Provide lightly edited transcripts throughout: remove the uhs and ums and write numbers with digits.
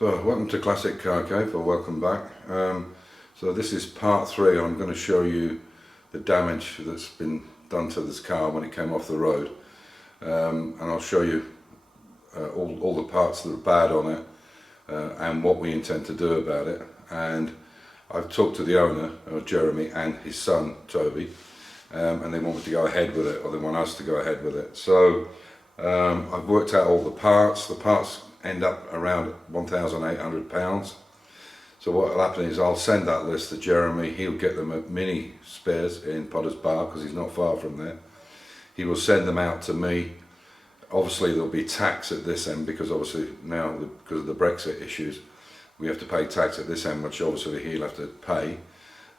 So welcome to Classic Car Cave, or welcome back. So this is part 3. I'm going to show you the damage that's been done to this car when it came off the road, and I'll show you all the parts that are bad on it and what we intend to do about it. And I've talked to the owner, Jeremy, and his son Toby, and they want me to go ahead with it, or they want us to go ahead with it. So I've worked out all the parts. The parts end up around £1,800. So what will happen is I'll send that list to Jeremy. He'll get them at Mini Spares in Potter's Bar, because he's not far from there. He will send them out to me. Obviously there'll be tax at this end, because obviously now, because of the Brexit issues, we have to pay tax at this end, which obviously he'll have to pay.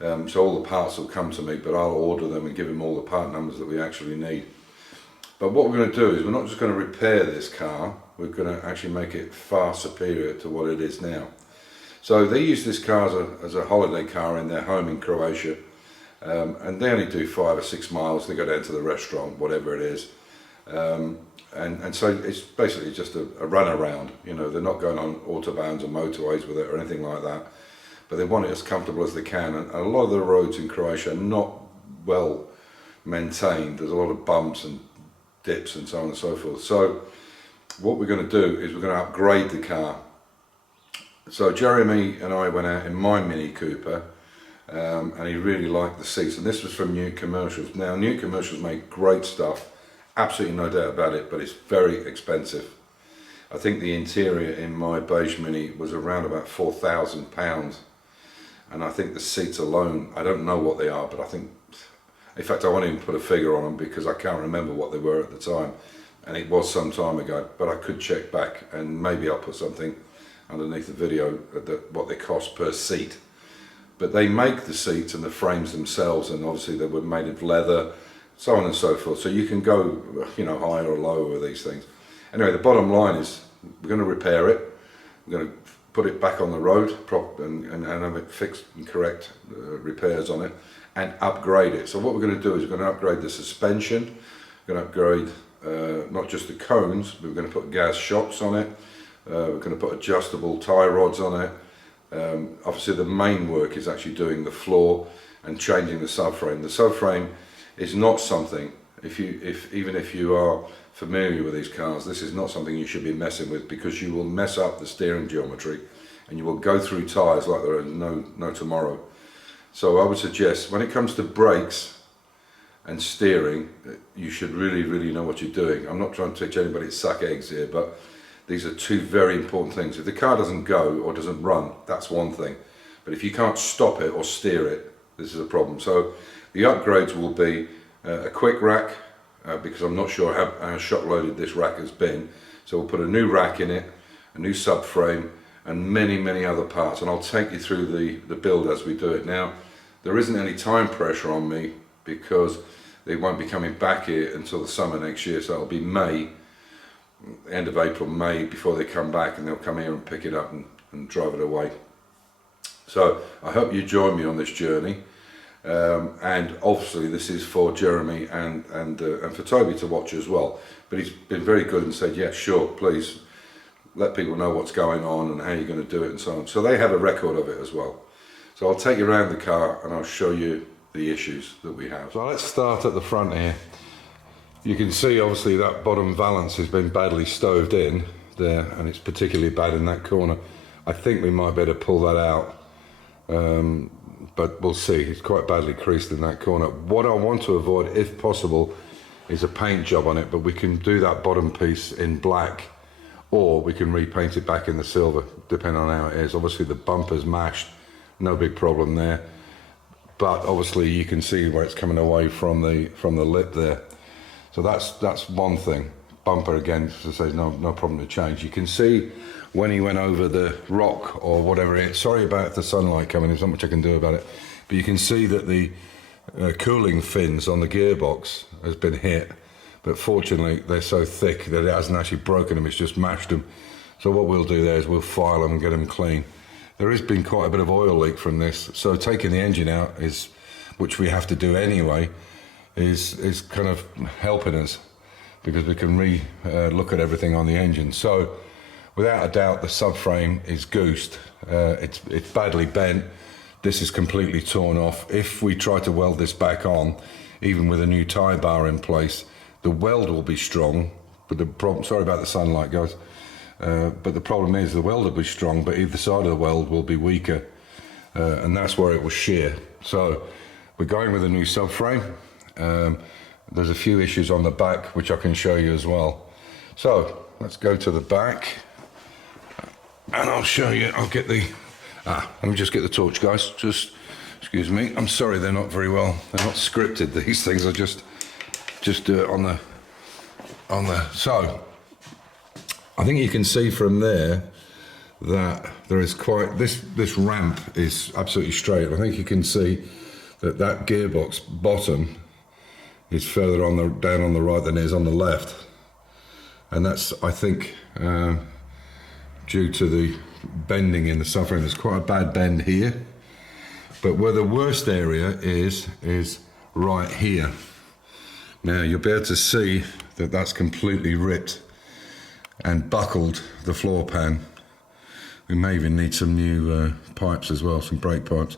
So all the parts will come to me, but I'll order them and give him all the part numbers that we actually need. But what we're going to do is we're not just going to repair this car, we're going to actually make it far superior to what it is now. So they use this car as a holiday car in their home in Croatia, and they only do 5 or 6 miles. They go down to the restaurant, whatever it is, and so it's basically just a run around. You know, they're not going on autobahns or motorways with it or anything like that, but they want it as comfortable as they can. And a lot of the roads in Croatia are not well maintained. There's a lot of bumps and dips and so on and so forth. So what we're going to do is we're going to upgrade the car. So Jeremy and I went out in my Mini Cooper, and he really liked the seats, and this was from New Commercials. Now New Commercials make great stuff, absolutely no doubt about it, but it's very expensive. I think the interior in my beige Mini was around about £4,000, and I think the seats alone, I don't know what they are, but I think, in fact I won't even put a figure on them because I can't remember what they were at the time, and it was some time ago, but I could check back, and maybe I'll put something underneath the video at what they cost per seat. But they make the seats and the frames themselves, and obviously they were made of leather, so on and so forth, so you can go, you know, higher or lower with these things. Anyway, the bottom line is we're going to repair it, we're going to put it back on the road and have it fixed and correct repairs on it, and upgrade it. So what we're going to do is we're going to upgrade the suspension, we're going to upgrade not just the cones, but we're going to put gas shocks on it, we're going to put adjustable tie rods on it. Obviously the main work is actually doing the floor and changing the subframe. The subframe is not something, even if you are familiar with these cars, this is not something you should be messing with, because you will mess up the steering geometry and you will go through tyres like there is no tomorrow. So I would suggest when it comes to brakes and steering, you should really know what you're doing. I'm not trying to teach anybody to suck eggs here, but these are two very important things. If the car doesn't go or doesn't run, that's one thing, but if you can't stop it or steer it, this is a problem. So the upgrades will be a quick rack, because I'm not sure how shock loaded this rack has been, so we'll put a new rack in it, a new subframe, and many other parts, and I'll take you through the build as we do it. Now there isn't any time pressure on me, because they won't be coming back here until the summer next year, so it'll be May, end of April, May, before they come back, and they'll come here and pick it up and drive it away. So I hope you join me on this journey, and obviously this is for Jeremy and for Toby to watch as well, but he's been very good and said, yeah, sure, please let people know what's going on and how you're going to do it and so on, so they have a record of it as well. So I'll take you around the car and I'll show you the issues that we have. So let's start at the front here. You can see obviously that bottom valance has been badly stoved in there, and it's particularly bad in that corner. I think we might be able to pull that out, but we'll see. It's quite badly creased in that corner. What I want to avoid, if possible, is a paint job on it, but we can do that bottom piece in black, or we can repaint it back in the silver, depending on how it is. Obviously the bumper's mashed, no big problem there, but obviously you can see where it's coming away from the lip there. So that's one thing. Bumper again, as I say, no problem to change. You can see when he went over the rock or whatever it is. Sorry about the sunlight coming, there's not much I can do about it. But you can see that the cooling fins on the gearbox has been hit. But fortunately, they're so thick that it hasn't actually broken them, it's just mashed them. So what we'll do there is we'll file them and get them clean. There has been quite a bit of oil leak from this, so taking the engine out, which we have to do anyway, is kind of helping us, because we can look at everything on the engine. So without a doubt the subframe is goosed. It's badly bent. This is completely torn off. If we try to weld this back on, even with a new tie bar in place, the weld will be strong, but the problem, sorry about the sunlight guys, but the problem is the weld will be strong, but either side of the weld will be weaker, and that's where it will shear. So we're going with a new subframe. There's a few issues on the back which I can show you as well. So let's go to the back and I'll show you. I'll get the let me just get the torch, guys. Just excuse me. I'm sorry, they're not very well. They're not scripted. These things. I just do it on the. So I think you can see from there that there is quite this ramp is absolutely straight. I think you can see that gearbox bottom is further on down on the right than it is on the left, and that's, I think, due to the bending in the subframe. There's quite a bad bend here, but where the worst area is right here. Now you'll be able to see that that's completely ripped and buckled the floor pan. We may even need some new pipes as well, some brake pipes.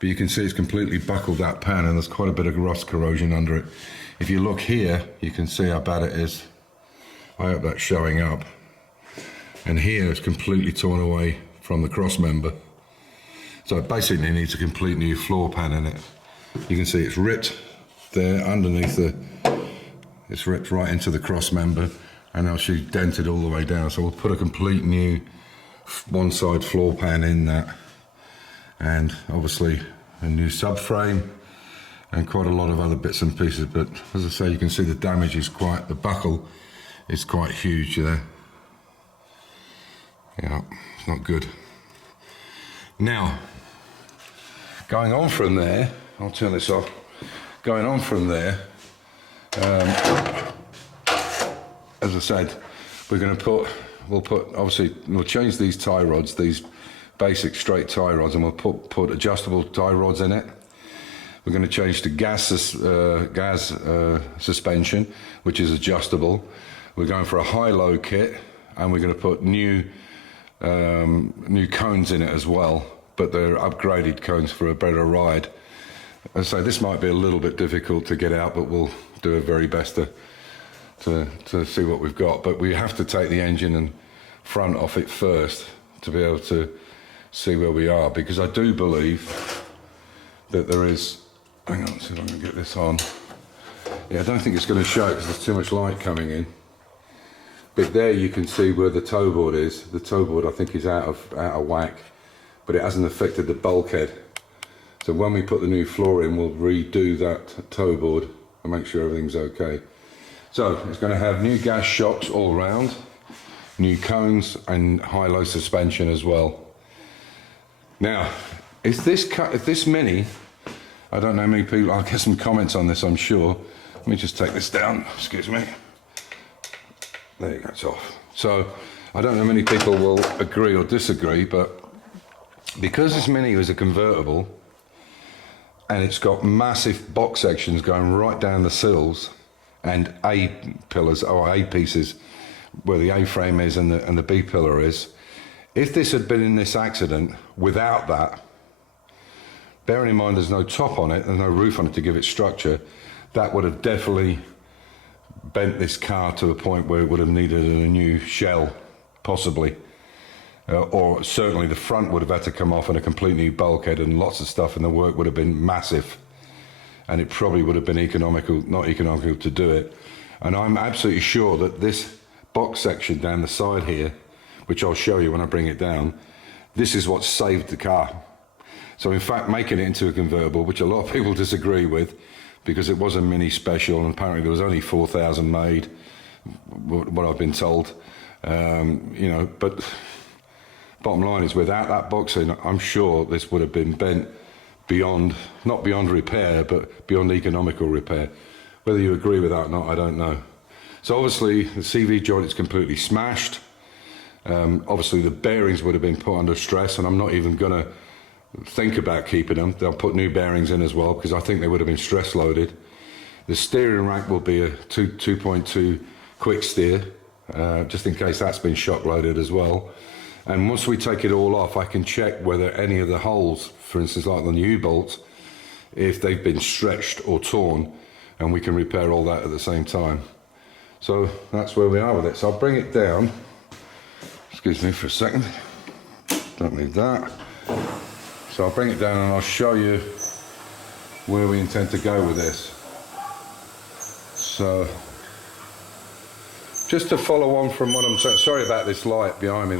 But you can see it's completely buckled that pan, and there's quite a bit of rust corrosion under it. If you look here, you can see how bad it is. I hope that's showing up. And here it's completely torn away from the cross member. So it basically needs a complete new floor pan in it. You can see it's ripped there underneath it's ripped right into the cross member, and now she's dented all the way down. So we'll put a complete new one side floor pan in that, and obviously a new subframe and quite a lot of other bits and pieces. But as I say, you can see the damage is the buckle is quite huge there. Yeah, it's not good. Now, going on from there, I'll turn this off. Going on from there, as I said, we'll change these tie rods, these basic straight tie rods, and we'll put adjustable tie rods in it. We're going to change to gas suspension, which is adjustable. We're going for a high-low kit, and we're going to put new cones in it as well, but they're upgraded cones for a better ride. And so this might be a little bit difficult to get out, but we'll do our very best to see what we've got. But we have to take the engine and front off it first to be able to see where we are, because I do believe that there is, hang on, see if I can get this on. Yeah, I don't think it's going to show because there's too much light coming in. But there you can see where the toe board is. The toe board, I think, is out of whack, but it hasn't affected the bulkhead. So when we put the new floor in, we'll redo that toe board and make sure everything's okay. So it's going to have new gas shocks all around, new cones and high-low suspension as well. Now, if this Mini, I don't know how many people, I'll get some comments on this, I'm sure. Let me just take this down, excuse me. There you go, it's off. So I don't know how many people will agree or disagree, but because this Mini is a convertible and it's got massive box sections going right down the sills and A pillars or A pieces where the A frame is and the B pillar is, if this had been in this accident without that, bearing in mind there's no top on it and no roof on it to give it structure, that would have definitely bent this car to a point where it would have needed a new shell, possibly. Or certainly the front would have had to come off and a complete new bulkhead and lots of stuff, and the work would have been massive. And it probably would have been not economical to do it. And I'm absolutely sure that this box section down the side here, which I'll show you when I bring it down, this is what saved the car. So in fact, making it into a convertible, which a lot of people disagree with, because it was a Mini special and apparently there was only 4,000 made, what I've been told, you know, but bottom line is without that box in, I'm sure this would have been bent beyond, not beyond repair, but beyond economical repair. Whether you agree with that or not, I don't know. So obviously the CV joint is completely smashed. Obviously the bearings would have been put under stress, and I'm not even gonna think about keeping them. They'll put new bearings in as well, because I think they would have been stress loaded. The steering rack will be a 2.2 quick steer, just in case that's been shock loaded as well. And once we take it all off, I can check whether any of the holes, for instance like the new bolts, if they've been stretched or torn, and we can repair all that at the same time. So that's where we are with it. So I'll bring it down. Excuse me for a second. Don't need that. So I'll bring it down and I'll show you where we intend to go with this. So just to follow on from what I'm saying, sorry about this light behind me.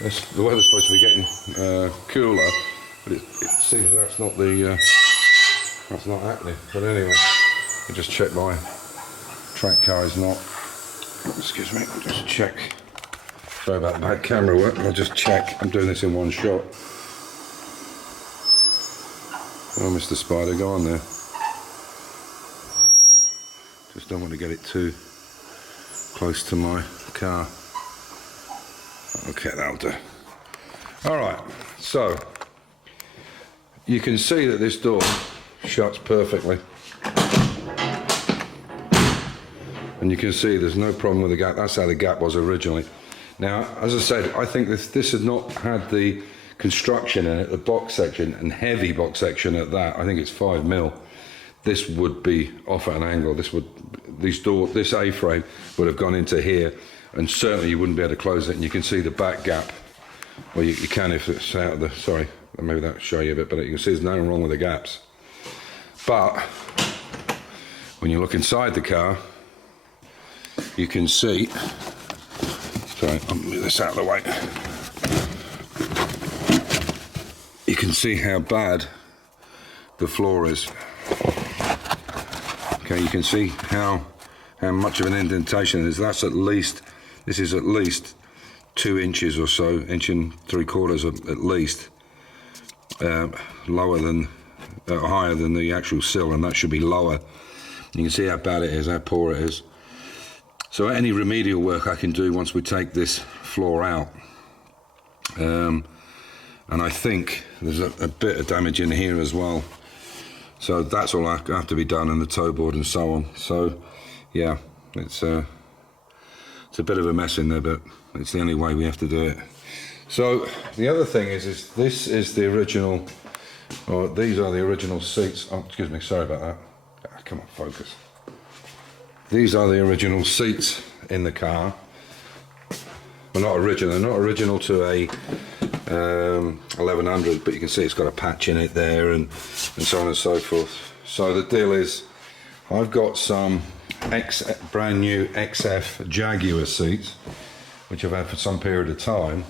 It's the weather's supposed to be getting cooler, but it seems that's not happening. But anyway, I just check my track car is not. Excuse me, I'll just check. Sorry about bad camera work. I'll just check. I'm doing this in one shot. Oh, Mr. Spider, go on there. Just don't want to get it too close to my car. Okay, that'll do. Alright, so you can see that this door shuts perfectly. And you can see there's no problem with the gap. That's how the gap was originally. Now, as I said, I think this has not had the construction in it, the box section, and heavy box section at that. I think it's 5mm. This would be off at an angle. This A-frame would have gone into here, and certainly you wouldn't be able to close it. And you can see the back gap. Well, you can if it's out of the, sorry, maybe that'll show you a bit, but you can see there's nothing wrong with the gaps. But when you look inside the car, you can see, sorry, I'll move this out of the way. You can see how bad the floor is. Okay, you can see how much of an indentation it is. This is at least 2 inches or so, 1 3/4 at least, higher than the actual sill, and that should be lower. You can see how bad it is, how poor it is. So any remedial work I can do once we take this floor out, and I think there's a bit of damage in here as well. So that's all have to be done, and the toe board and so on. So yeah, it's a bit of a mess in there, but it's the only way we have to do it. So the other thing is this is the original, or these are the original seats. Oh, excuse me, sorry about that. Come on, focus. These are the original seats in the car. Well, not original. They're not original to a 1100, but you can see it's got a patch in it there, and so on and so forth. So the deal is, I've got some brand new XF Jaguar seats, which I've had for some period of time,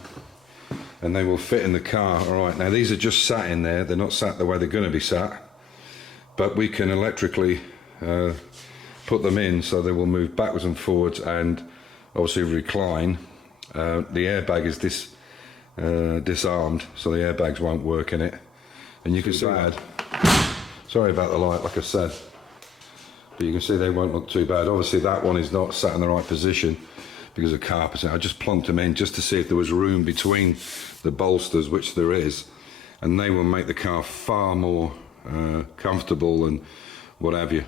and they will fit in the car. All right, now these are just sat in there. They're not sat the way they're going to be sat, but we can electrically put them in so they will move backwards and forwards and obviously recline. The airbag is disarmed, so the airbags won't work in it, and you can see that. Sorry about the light, like I said, but you can see they won't look too bad. Obviously that one is not sat in the right position because of carpeting. I just plonked them in just to see if there was room between the bolsters, which there is, and they will make the car far more comfortable and what have you,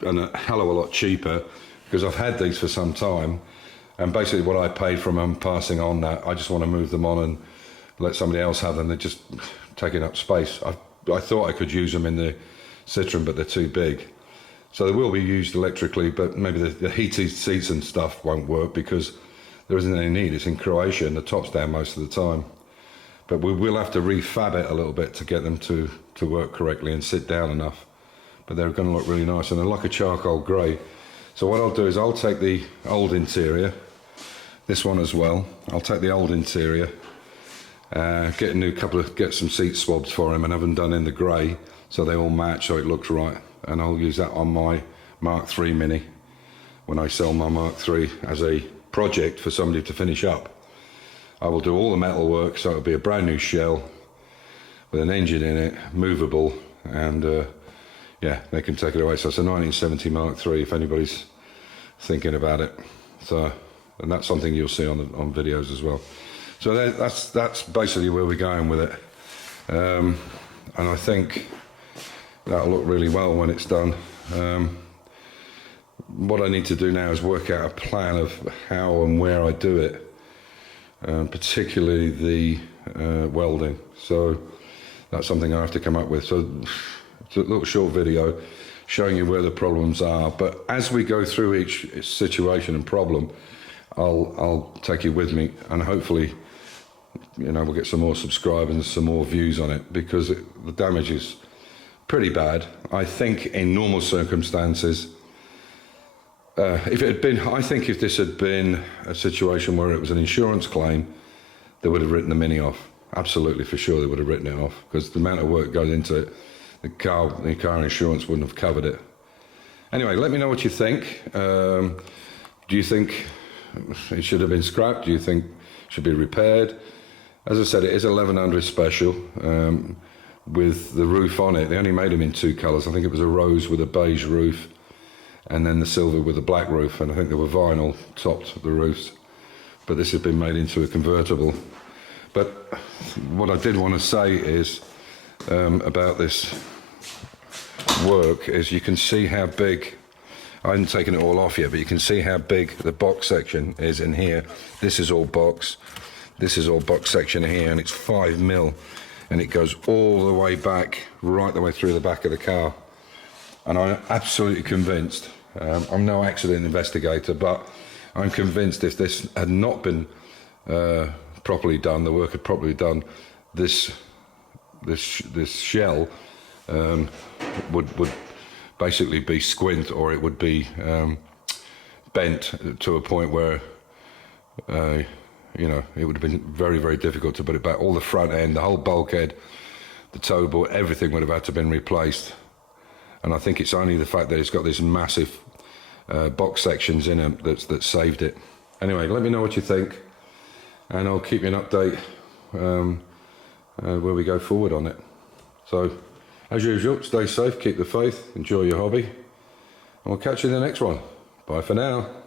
and a hell of a lot cheaper, because I've had these for some time, and basically what I paid for them, I'm passing on that. I just want to move them on and let somebody else have them. They're just taking up space. I thought I could use them in the Citroen, but they're too big. So they will be used electrically, but maybe the heated seats and stuff won't work because there isn't any need. It's in Croatia and the top's down most of the time. But we will have to refab it a little bit to get them to work correctly and sit down enough. But they're going to look really nice, and they're like a charcoal grey. So what I'll do is I'll take the old interior, this one as well. I'll take the old interior, get some seat swabs for them and have them done in the grey so they all match, so it looks right. And I'll use that on my Mark III Mini when I sell my Mark III as a project for somebody to finish up. I will do all the metal work, so it'll be a brand new shell with an engine in it, movable, and yeah, they can take it away. So it's a 1970 Mark III if anybody's thinking about it. So, and that's something you'll see on videos as well. So that's basically where we're going with it, and I think that'll look really well when it's done. what I need to do now is work out a plan of how and where I do it, particularly the welding. So that's something I have to come up with. So it's a little short video showing you where the problems are. But as we go through each situation and problem, I'll take you with me, and hopefully, you know, we'll get some more subscribers and some more views on it, because the damage is pretty bad. I think in normal circumstances, if it had been, I think if this had been a situation where it was an insurance claim, they would have written the Mini off. Absolutely, for sure, they would have written it off, because the amount of work goes into it, the car insurance wouldn't have covered it. Anyway, let me know what you think. Do you think it should have been scrapped? Do you think it should be repaired? As I said, it is 1100 special with the roof on it. They only made them in two colours. I think it was a rose with a beige roof, and then the silver with a black roof, and I think they were vinyl topped the roofs. But this has been made into a convertible. But what I did want to say is about this work is you can see how big, I haven't taken it all off yet, but you can see how big the box section is in here. This is all box. This is all box section here, and it's 5mm, and it goes all the way back, right the way through the back of the car. And I'm absolutely convinced, I'm no accident investigator, but I'm convinced if this had not been properly done, the work had properly done, this shell would basically be squint, or it would be bent to a point where you know, it would have been very, very difficult to put it back. All the front end, the whole bulkhead, the toe board, everything would have had to have been replaced. And I think it's only the fact that it's got these massive box sections in it that saved it. Anyway, let me know what you think, and I'll keep you an update where we go forward on it. So, as usual, stay safe, keep the faith, enjoy your hobby, and we'll catch you in the next one. Bye for now.